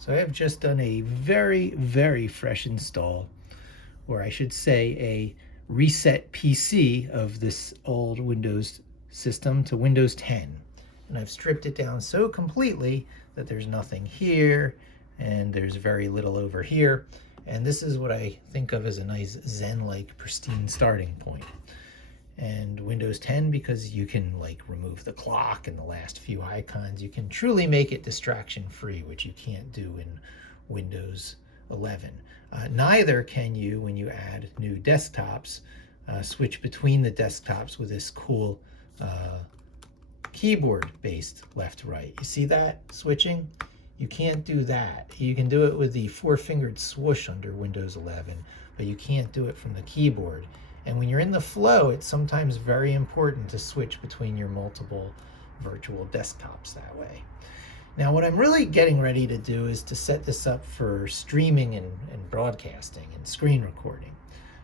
So I have just done a very, very fresh install, or I should say a reset PC of this old Windows system to Windows 10. And I've stripped it down so completely that there's nothing here and there's very little over here. And this is what I think of as a nice Zen-like pristine starting point. And Windows 10, because you can like remove the clock and the last few icons, you can truly make it distraction free, which you can't do in Windows 11. Neither can you when you add new desktops, switch between the desktops with this cool keyboard based left right. You see that switching? You can't do that. You can do it with the four-fingered swoosh under Windows 11, but you can't do it from the keyboard. And when you're in the flow, it's sometimes very important to switch between your multiple virtual desktops that way. Now, what I'm really getting ready to do is to set this up for streaming and broadcasting and screen recording.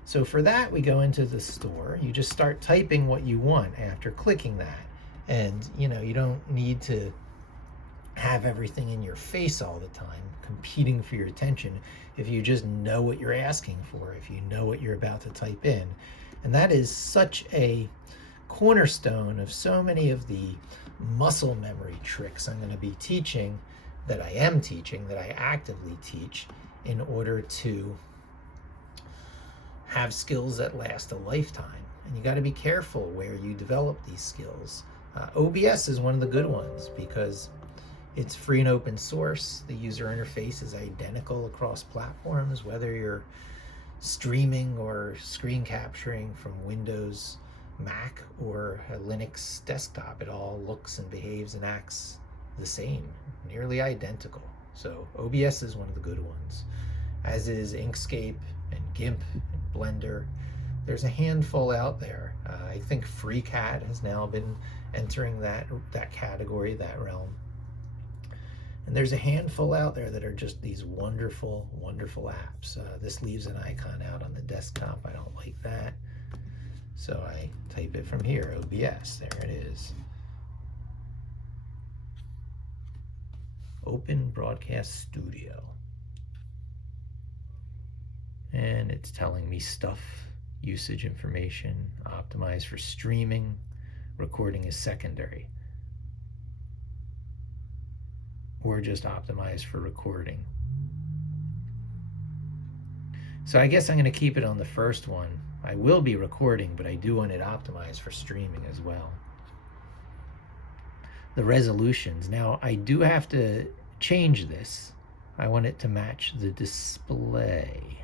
So for that, we go into the store. You just start typing what you want after clicking that. And, you know, you don't need to have everything in your face all the time, competing for your attention, if you just know what you're asking for, if you know what you're about to type in. And that is such a cornerstone of so many of the muscle memory tricks I'm going to be teaching, that I am teaching, that I actively teach in order to have skills that last a lifetime. And you got to be careful where you develop these skills. OBS is one of the good ones because it's free and open source. The user interface is identical across platforms, whether you're streaming or screen capturing from Windows, Mac, or a Linux desktop. It all looks and behaves and acts the same, nearly identical. So OBS is one of the good ones, as is Inkscape and GIMP and Blender. There's a handful out there. I think FreeCAD has now been entering that category, that realm. And there's a handful out there that are just these wonderful, wonderful apps. This leaves an icon out on the desktop. I don't like that. So I type it from here, OBS. There it is. Open Broadcast Studio. And it's telling me stuff, usage information, optimized for streaming, recording is secondary, or just optimized for recording. So I guess I'm going to keep it on the first one. I will be recording, but I do want it optimized for streaming as well. The resolutions. Now I do have to change this. I want it to match the display.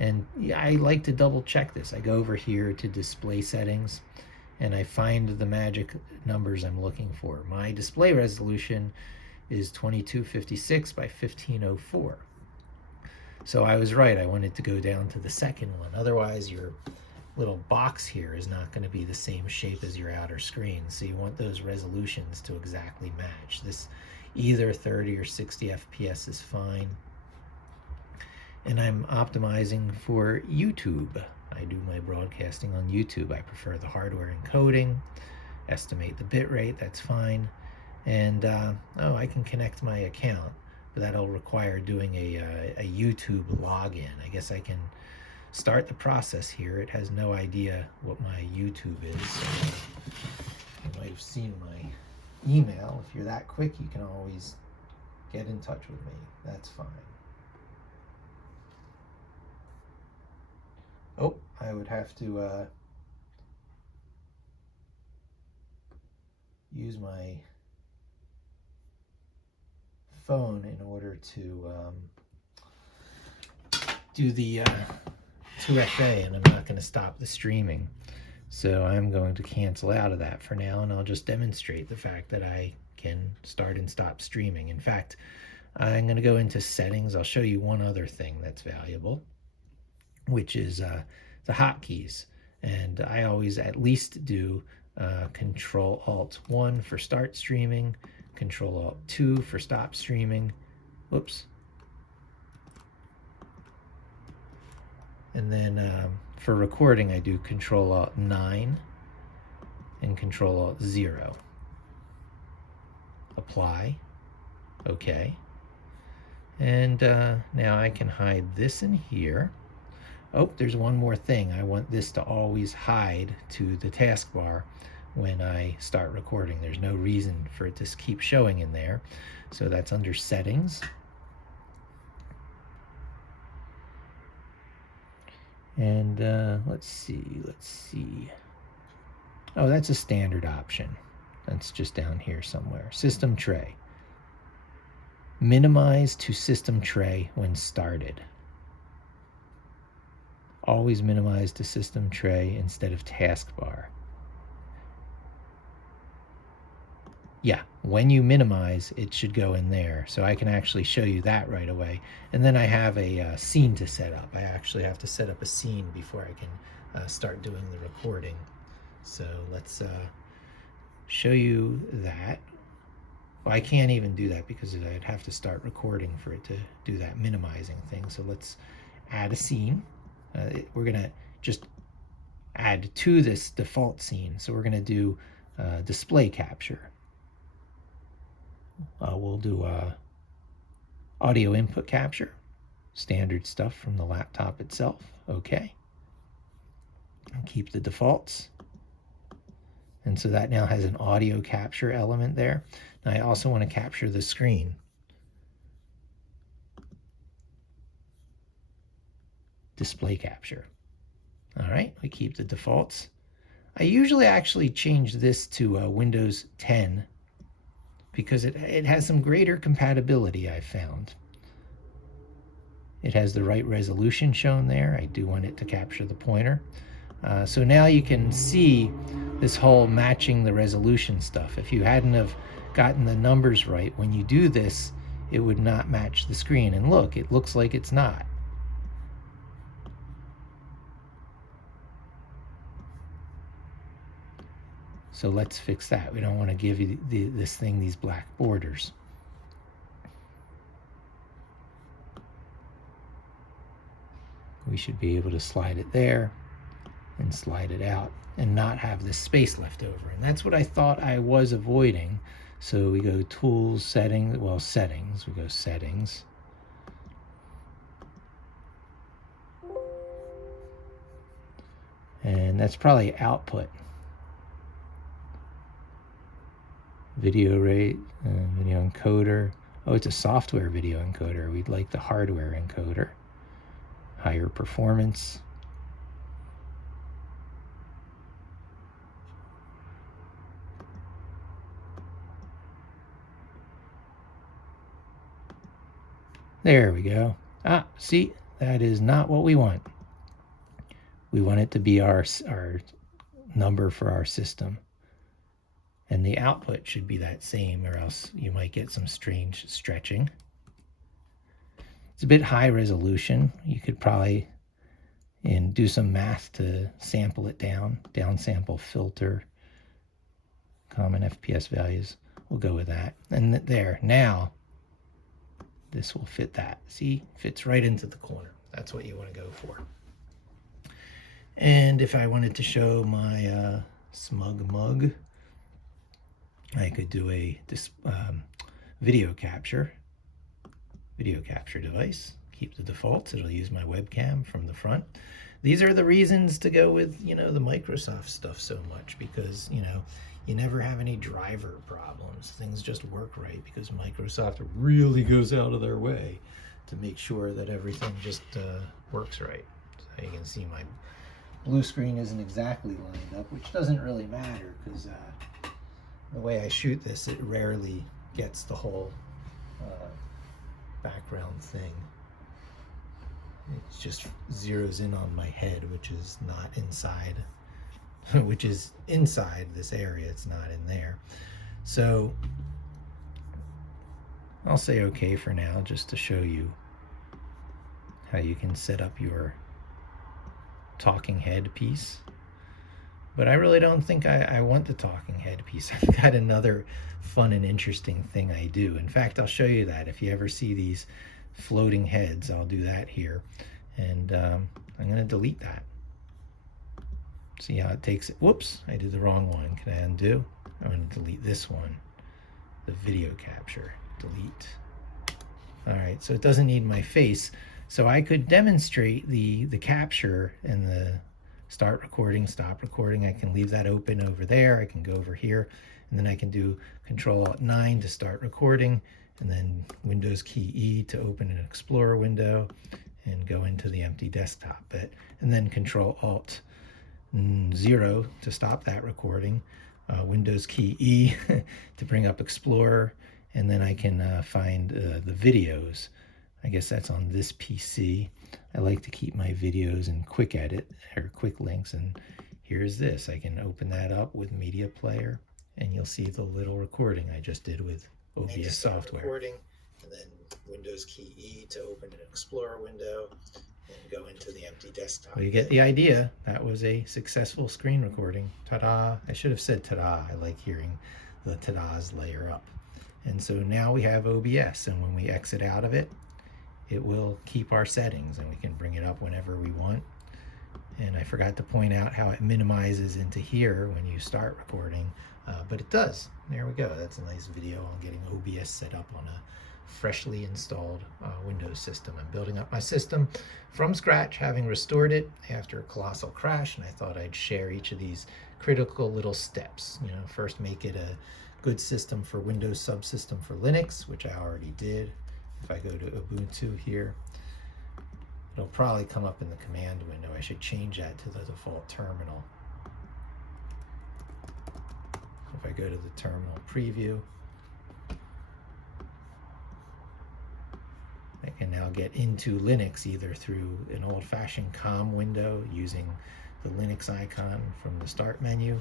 And I like to double check this. I go over here to display settings and I find the magic numbers I'm looking for. My display resolution is 2256 by 1504. So I was right. I wanted to go down to the second one. Otherwise, your little box here is not going to be the same shape as your outer screen. So you want those resolutions to exactly match. This either 30 or 60 FPS is fine. And I'm optimizing for YouTube. I do my broadcasting on YouTube. I prefer the hardware encoding, estimate the bit rate, that's fine. And I can connect my account, but that'll require doing a YouTube login. I guess I can start the process here. It has no idea what my YouTube is. So you might have seen my email. If you're that quick, you can always get in touch with me. That's fine. Oh, I would have to use my phone in order to do the 2FA, and I'm not going to stop the streaming. So I'm going to cancel out of that for now, and I'll just demonstrate the fact that I can start and stop streaming. In fact, I'm going to go into settings. I'll show you one other thing that's valuable, which is the hotkeys. And I always at least do Control-Alt-1 for start streaming, Control-Alt-2 for stop streaming. Whoops. And then for recording, I do Control-Alt-9 and Control-Alt-0. Apply. Okay. And now I can hide this in here. Oh, there's one more thing. I want this to always hide to the taskbar when I start recording. There's no reason for it to keep showing in there. So that's under settings. And let's see. Oh, that's a standard option. That's just down here somewhere. System tray. Minimize to system tray when started. Always minimize to system tray instead of taskbar. Yeah, when you minimize, it should go in there. So I can actually show you that right away. And then I have a scene to set up. I actually have to set up a scene before I can start doing the recording. So let's show you that. Well, I can't even do that because I'd have to start recording for it to do that minimizing thing. So let's add a scene. We're going to just add to this default scene. So we're going to do display capture. We'll do audio input capture, standard stuff from the laptop itself. Okay. And keep the defaults. And so that now has an audio capture element there. Now I also want to capture the screen. Display capture. All right, we keep the defaults. I usually actually change this to Windows 10 because it has some greater compatibility, I've found. It has the right resolution shown there. I do want it to capture the pointer. So now you can see this whole matching the resolution stuff. If you hadn't have gotten the numbers right, when you do this, it would not match the screen. And look, it looks like it's not. So let's fix that. We don't want to give you this thing these black borders. We should be able to slide it there and slide it out and not have this space left over. And that's what I thought I was avoiding. So we go Tools, Settings, well, Settings. We go Settings. And that's probably Output. Video rate, video encoder. Oh, it's a software video encoder. We'd like the hardware encoder. Higher performance. There we go. Ah, see, that is not what we want. We want it to be our number for our system. And the output should be that same, or else you might get some strange stretching. It's a bit high resolution. You could probably do some math to sample it down. Downsample filter, common FPS values. We'll go with that. And there, now this will fit that. See, fits right into the corner. That's what you want to go for. And if I wanted to show my smug mug, I could do a video capture device. Keep the defaults. It'll use my webcam from the front. These are the reasons to go with, the Microsoft stuff so much, because, you never have any driver problems. Things just work right because Microsoft really goes out of their way to make sure that everything just works right. So you can see my blue screen isn't exactly lined up, which doesn't really matter because the way I shoot this, it rarely gets the whole background thing. It just zeroes in on my head, which is not inside, which is inside this area. It's not in there. So I'll say okay for now, just to show you how you can set up your talking head piece. But I really don't think I want the talking head piece. I've got another fun and interesting thing I do. In fact, I'll show you that. If you ever see these floating heads, I'll do that here. And I'm going to delete that. See how it takes it. Whoops, I did the wrong one. Can I undo? I'm going to delete this one. The video capture. Delete. All right. right? So it doesn't need my face. So I could demonstrate the capture and the start recording, stop recording. I can leave that open over there. I can go over here, and then I can do Control-Alt-9 to start recording, and then Windows key E to open an Explorer window and go into the empty desktop. And then Control-Alt-0 to stop that recording, Windows key E to bring up Explorer, and then I can find the videos. I guess that's on this PC. I like to keep my videos in quick edit or quick links, and here's this. I can open that up with Media Player, and you'll see the little recording I just did with OBS software. Recording, and then Windows key E to open an Explorer window and go into the empty desktop. Well, you get the idea. That was a successful screen recording. Ta-da! I should have said ta-da. I like hearing the ta-das layer up. And so now we have OBS, and when we exit out of it, it will keep our settings, and we can bring it up whenever we want. And I forgot to point out how it minimizes into here when you start recording, but it does. There we go. That's a nice video on getting OBS set up on a freshly installed Windows system. I'm building up my system from scratch, having restored it after a colossal crash, and I thought I'd share each of these critical little steps. You know, first make it a good system for Windows subsystem for Linux, which I already did. If I go to Ubuntu here, it'll probably come up in the command window. I should change that to the default terminal. If I go to the terminal preview, I can now get into Linux either through an old-fashioned COM window using the Linux icon from the start menu.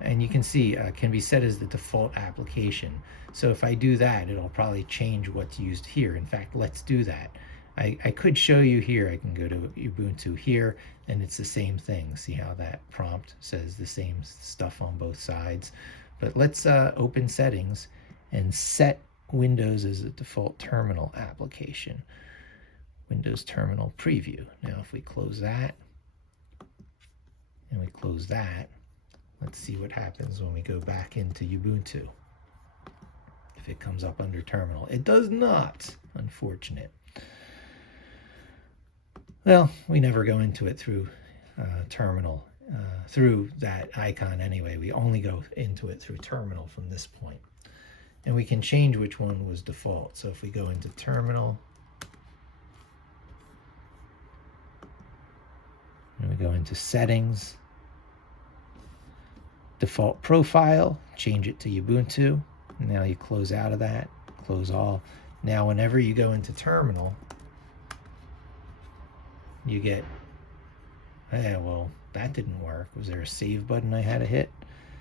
And you can see can be set as the default application. So if I do that, it'll probably change what's used here. In fact, let's do that. I could show you here. I can go to Ubuntu here, and it's the same thing. See how that prompt says the same stuff on both sides. But let's open settings and set Windows as a default terminal application. Windows Terminal Preview. Now if we close that, and we close that, let's see what happens when we go back into Ubuntu. If it comes up under terminal. It does not, unfortunate. Well, we never go into it through terminal, through that icon anyway. We only go into it through terminal from this point. And we can change which one was default. So if we go into terminal, and we go into settings, default profile, change it to Ubuntu. Now you close out of that, close all. Now whenever you go into terminal, you get, well, that didn't work. Was there a save button I had to hit?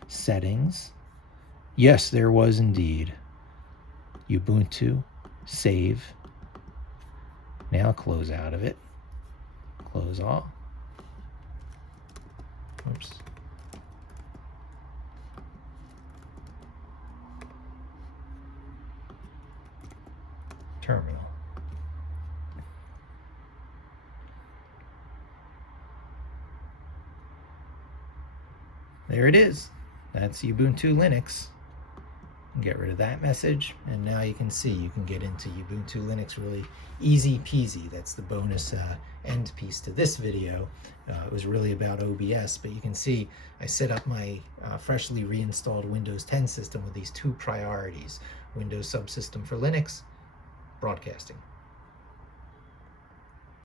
Settings. Yes, there was indeed. Ubuntu, save. Now close out of it. Close all. Oops. Terminal. There it is. That's Ubuntu Linux. Get rid of that message, and now you can see you can get into Ubuntu Linux really easy peasy. That's the bonus end piece to this video. It was really about OBS, but you can see I set up my freshly reinstalled Windows 10 system with these two priorities: Windows subsystem for Linux, broadcasting.